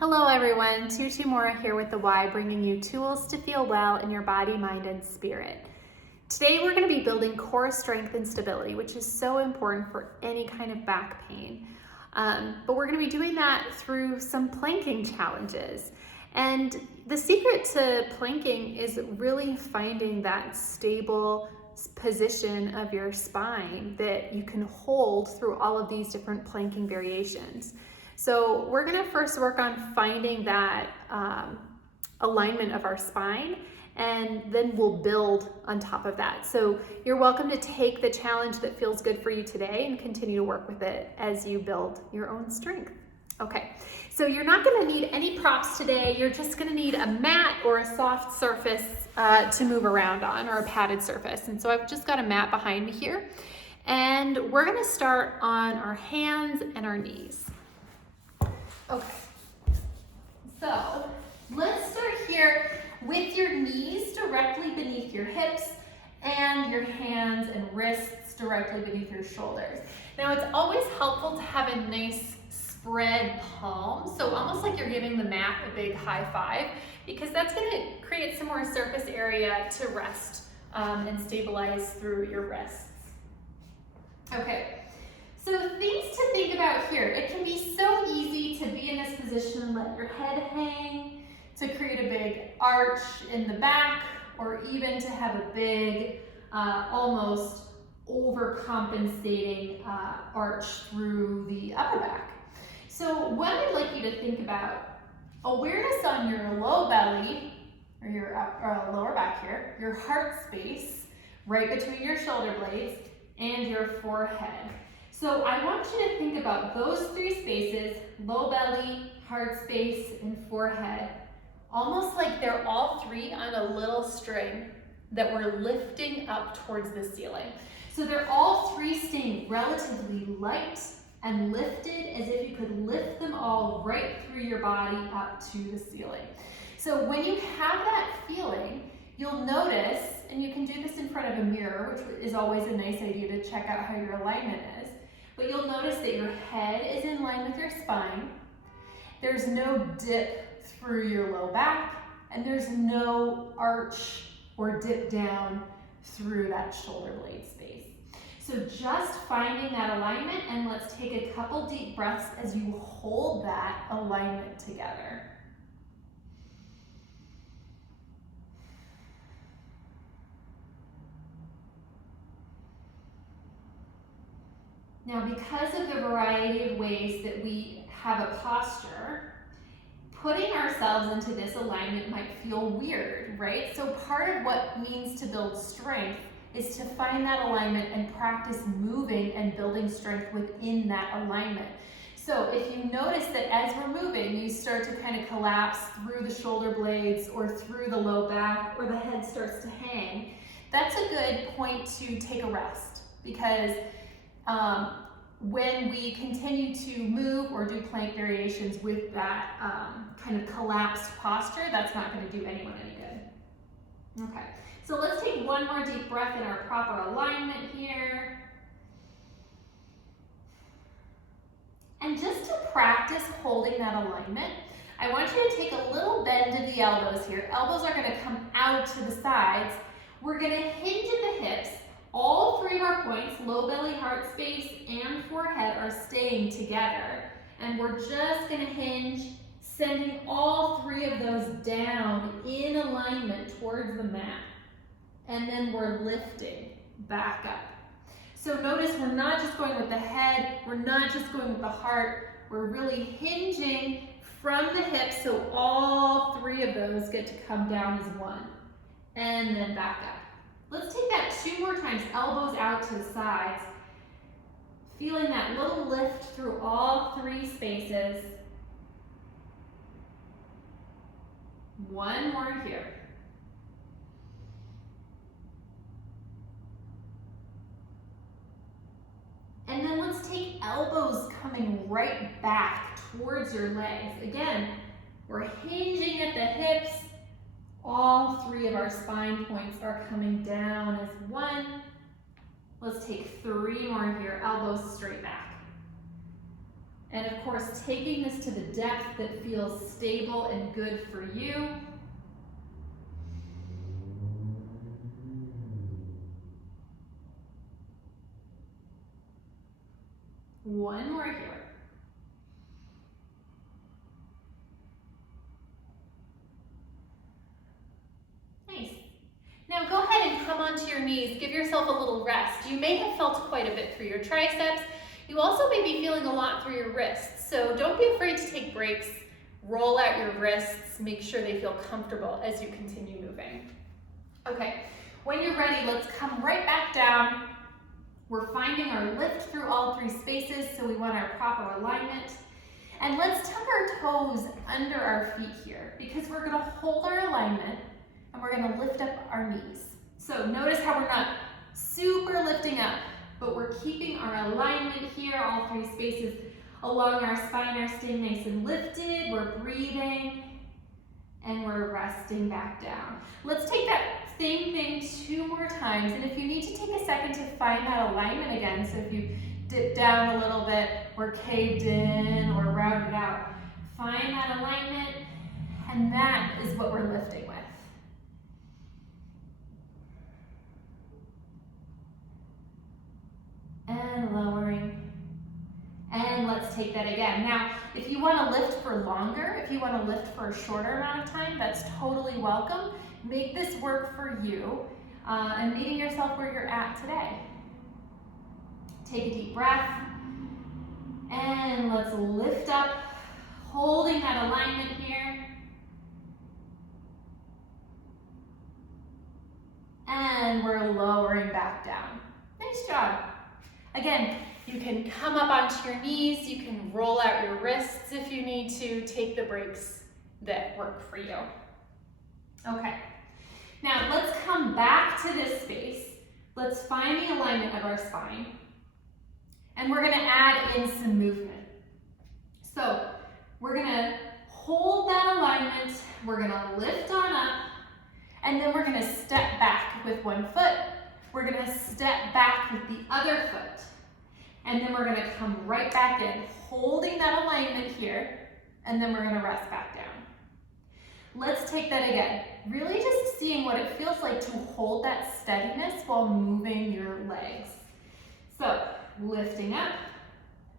Hello everyone, Tutu Mora here with the Y, bringing you tools to feel well in your body, mind, and spirit. Today we're going to be building core strength and stability, which is so important for any kind of back pain. But we're going to be doing that through some planking challenges. And the secret to planking is really finding that stable position of your spine that you can hold through all of these different planking variations. So we're going to first work on finding that alignment of our spine, and then we'll build on top of that. So you're welcome to take the challenge that feels good for you today and continue to work with it as you build your own strength. Okay, so you're not going to need any props today. You're just going to need a mat or a soft surface to move around on, or a padded surface. And so I've just got a mat behind me here. And we're going to start on our hands and our knees. Okay, so let's start here with your knees directly beneath your hips and your hands and wrists directly beneath your shoulders. Now it's always helpful to have a nice spread palm, so almost like you're giving the mat a big high five, because that's going to create some more surface area to rest and stabilize through your wrists. Okay. So things to think about here. It can be so easy to be in this position and let your head hang, to create a big arch in the back, or even to have a big, almost overcompensating arch through the upper back. So what I'd like you to think about, awareness on your low belly, or your lower back here, your heart space, right between your shoulder blades, and your forehead. So I want you to think about those three spaces, low belly, heart space, and forehead, almost like they're all three on a little string that we're lifting up towards the ceiling. So they're all three staying relatively light and lifted, as if you could lift them all right through your body up to the ceiling. So when you have that feeling, you'll notice, and you can do this in front of a mirror, which is always a nice idea to check out how your alignment is, but you'll notice that your head is in line with your spine. There's no dip through your low back, and there's no arch or dip down through that shoulder blade space. So just finding that alignment, and let's take a couple deep breaths as you hold that alignment together. Now, because of the variety of ways that we have a posture, putting ourselves into this alignment might feel weird, right? So part of what means to build strength is to find that alignment and practice moving and building strength within that alignment. So if you notice that as we're moving, you start to kind of collapse through the shoulder blades or through the low back, or the head starts to hang, that's a good point to take a rest, because when we continue to move or do plank variations with that kind of collapsed posture, that's not going to do anyone any good. Okay, so let's take one more deep breath in our proper alignment here. And just to practice holding that alignment, I want you to take a little bend of the elbows here. Elbows are going to come out to the sides. We're going to hinge at the hips. All three of our points, low belly, heart space, and forehead, are staying together. And we're just going to hinge, sending all three of those down in alignment towards the mat. And then we're lifting back up. So notice we're not just going with the head, we're not just going with the heart, we're really hinging from the hips, so all three of those get to come down as one. And then back up. Let's take that 2 more times, elbows out to the sides. Feeling that little lift through all three spaces. One more here. And then let's take elbows coming right back towards your legs. Again, we're hinging at the hips. All three of our spine points are coming down as one. Let's take 3 more here, elbows straight back. And of course, taking this to the depth that feels stable and good for you. One more here. Nice. Now go ahead and come onto your knees. Give yourself a little rest. You may have felt quite a bit through your triceps. You also may be feeling a lot through your wrists. So don't be afraid to take breaks. Roll out your wrists. Make sure they feel comfortable as you continue moving. Okay, when you're ready, let's come right back down. We're finding our lift through all three spaces, so we want our proper alignment. And let's tuck our toes under our feet here because we're gonna hold our alignment and we're gonna lift up our knees. So notice how we're not super lifting up, but we're keeping our alignment here, all three spaces along our spine are staying nice and lifted. We're breathing and we're resting back down. Let's take that same thing 2 more times. And if you need to take a second to find that alignment again, so if you dip down a little bit, or caved in, or rounded out, find that alignment, and that is what we're lifting with. And lowering. And let's take that again. Now, if you want to lift for longer, if you want to lift for a shorter amount of time, that's totally welcome. Make this work for you and meeting yourself where you're at today. Take a deep breath and let's lift up, holding that alignment here. And we're lowering back down. Nice job. Again, you can come up onto your knees, you can roll out your wrists if you need to, take the breaks that work for you. Okay, now let's come back to this space. Let's find the alignment of our spine. And we're gonna add in some movement. So we're gonna hold that alignment, we're gonna lift on up, and then we're gonna step back with one foot. We're gonna step back with the other foot. And then we're gonna come right back in, holding that alignment here, and then we're gonna rest back down. Let's take that again. Really just seeing what it feels like to hold that steadiness while moving your legs. So, lifting up,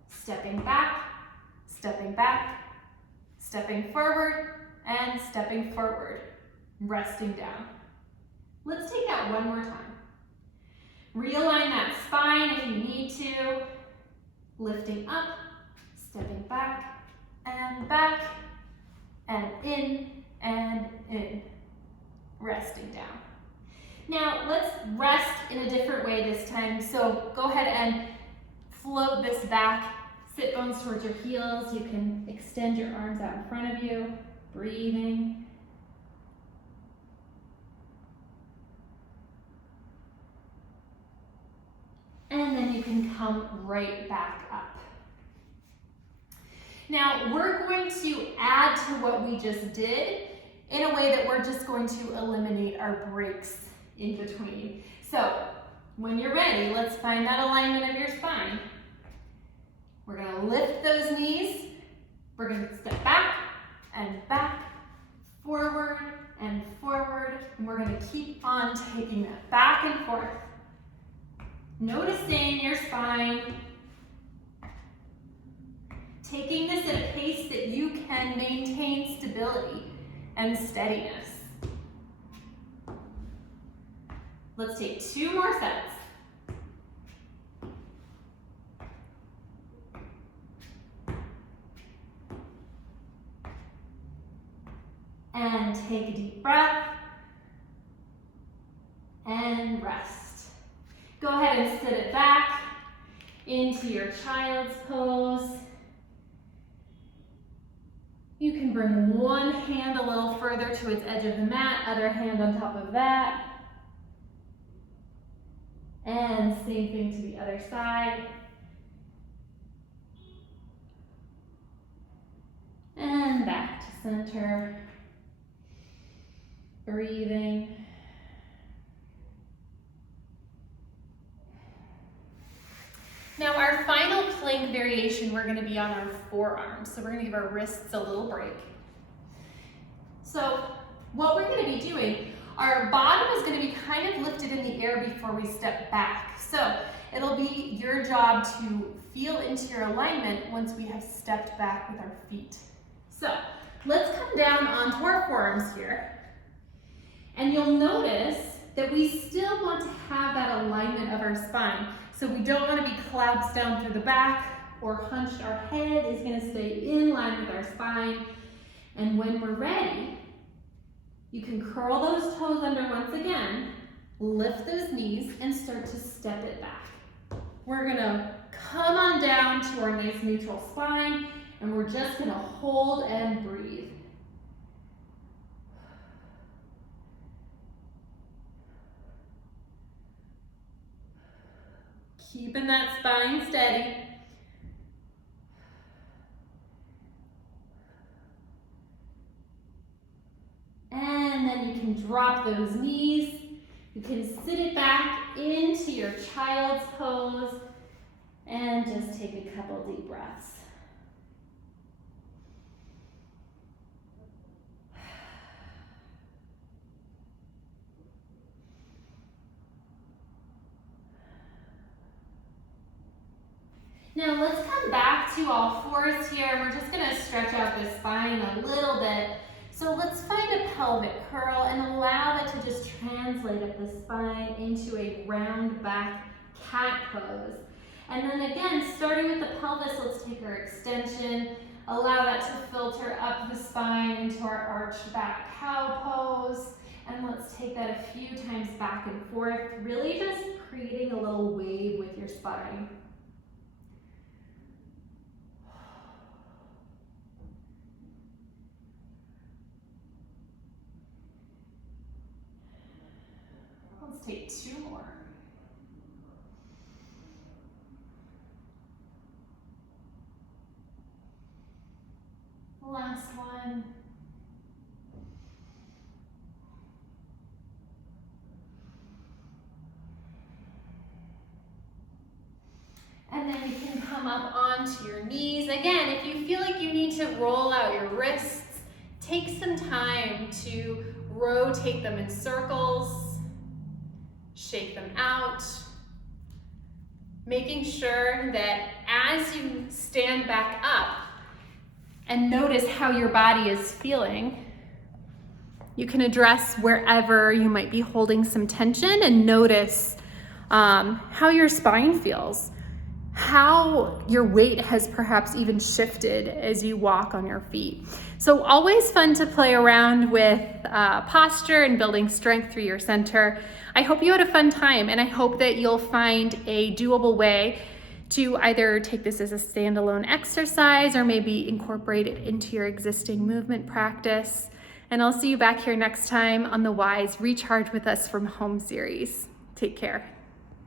stepping back, stepping forward, and stepping forward, resting down. Let's take that one more time. Realign that spine if you need to. Lifting up, stepping back, and in, resting down. Now let's rest in a different way this time. So go ahead and float this back, sit bones towards your heels. You can extend your arms out in front of you, breathing. And then you can come right back up. Now we're going to add to what we just did in a way that we're just going to eliminate our breaks in between. So when you're ready, let's find that alignment of your spine. We're gonna lift those knees. We're gonna step back, forward, and we're gonna keep on taking that back and forth. Noticing your spine, taking this at a pace that you can maintain stability and steadiness. Let's take 2 more sets. And take a deep breath and rest. Go ahead and sit it back into your child's pose. You can bring one hand a little further to its edge of the mat, other hand on top of that. And same thing to the other side. And back to center. Breathing. Now our final plank plank variation, we're gonna be on our forearms. So we're gonna give our wrists a little break. So what we're gonna be doing, our bottom is gonna be kind of lifted in the air before we step back. So it'll be your job to feel into your alignment once we have stepped back with our feet. So let's come down onto our forearms here. And you'll notice that we still want to have that alignment of our spine. So we don't want to be collapsed down through the back or hunched. Our head is going to stay in line with our spine. And when we're ready, you can curl those toes under once again, lift those knees, and start to step it back. We're going to come on down to our nice neutral spine, and we're just going to hold and breathe. Keeping that spine steady. And then you can drop those knees. You can sit it back into your child's pose and just take a couple deep breaths. Now let's come back to all fours here. We're just gonna stretch out the spine a little bit. So let's find a pelvic curl and allow that to just translate up the spine into a round back cat pose. And then again, starting with the pelvis, let's take our extension, allow that to filter up the spine into our arched back cow pose. And let's take that a few times back and forth, really just creating a little wave with your spine. Let's take two more. Last one. And then you can come up onto your knees. Again, if you feel like you need to roll out your wrists, take some time to rotate them in circles, shake them out, making sure that as you stand back up and notice how your body is feeling, you can address wherever you might be holding some tension and notice how your spine feels, how your weight has perhaps even shifted as you walk on your feet. So always fun to play around with posture and building strength through your center. I hope you had a fun time, and I hope that you'll find a doable way to either take this as a standalone exercise or maybe incorporate it into your existing movement practice. And I'll see you back here next time on the Wise Recharge with Us from Home series. Take care.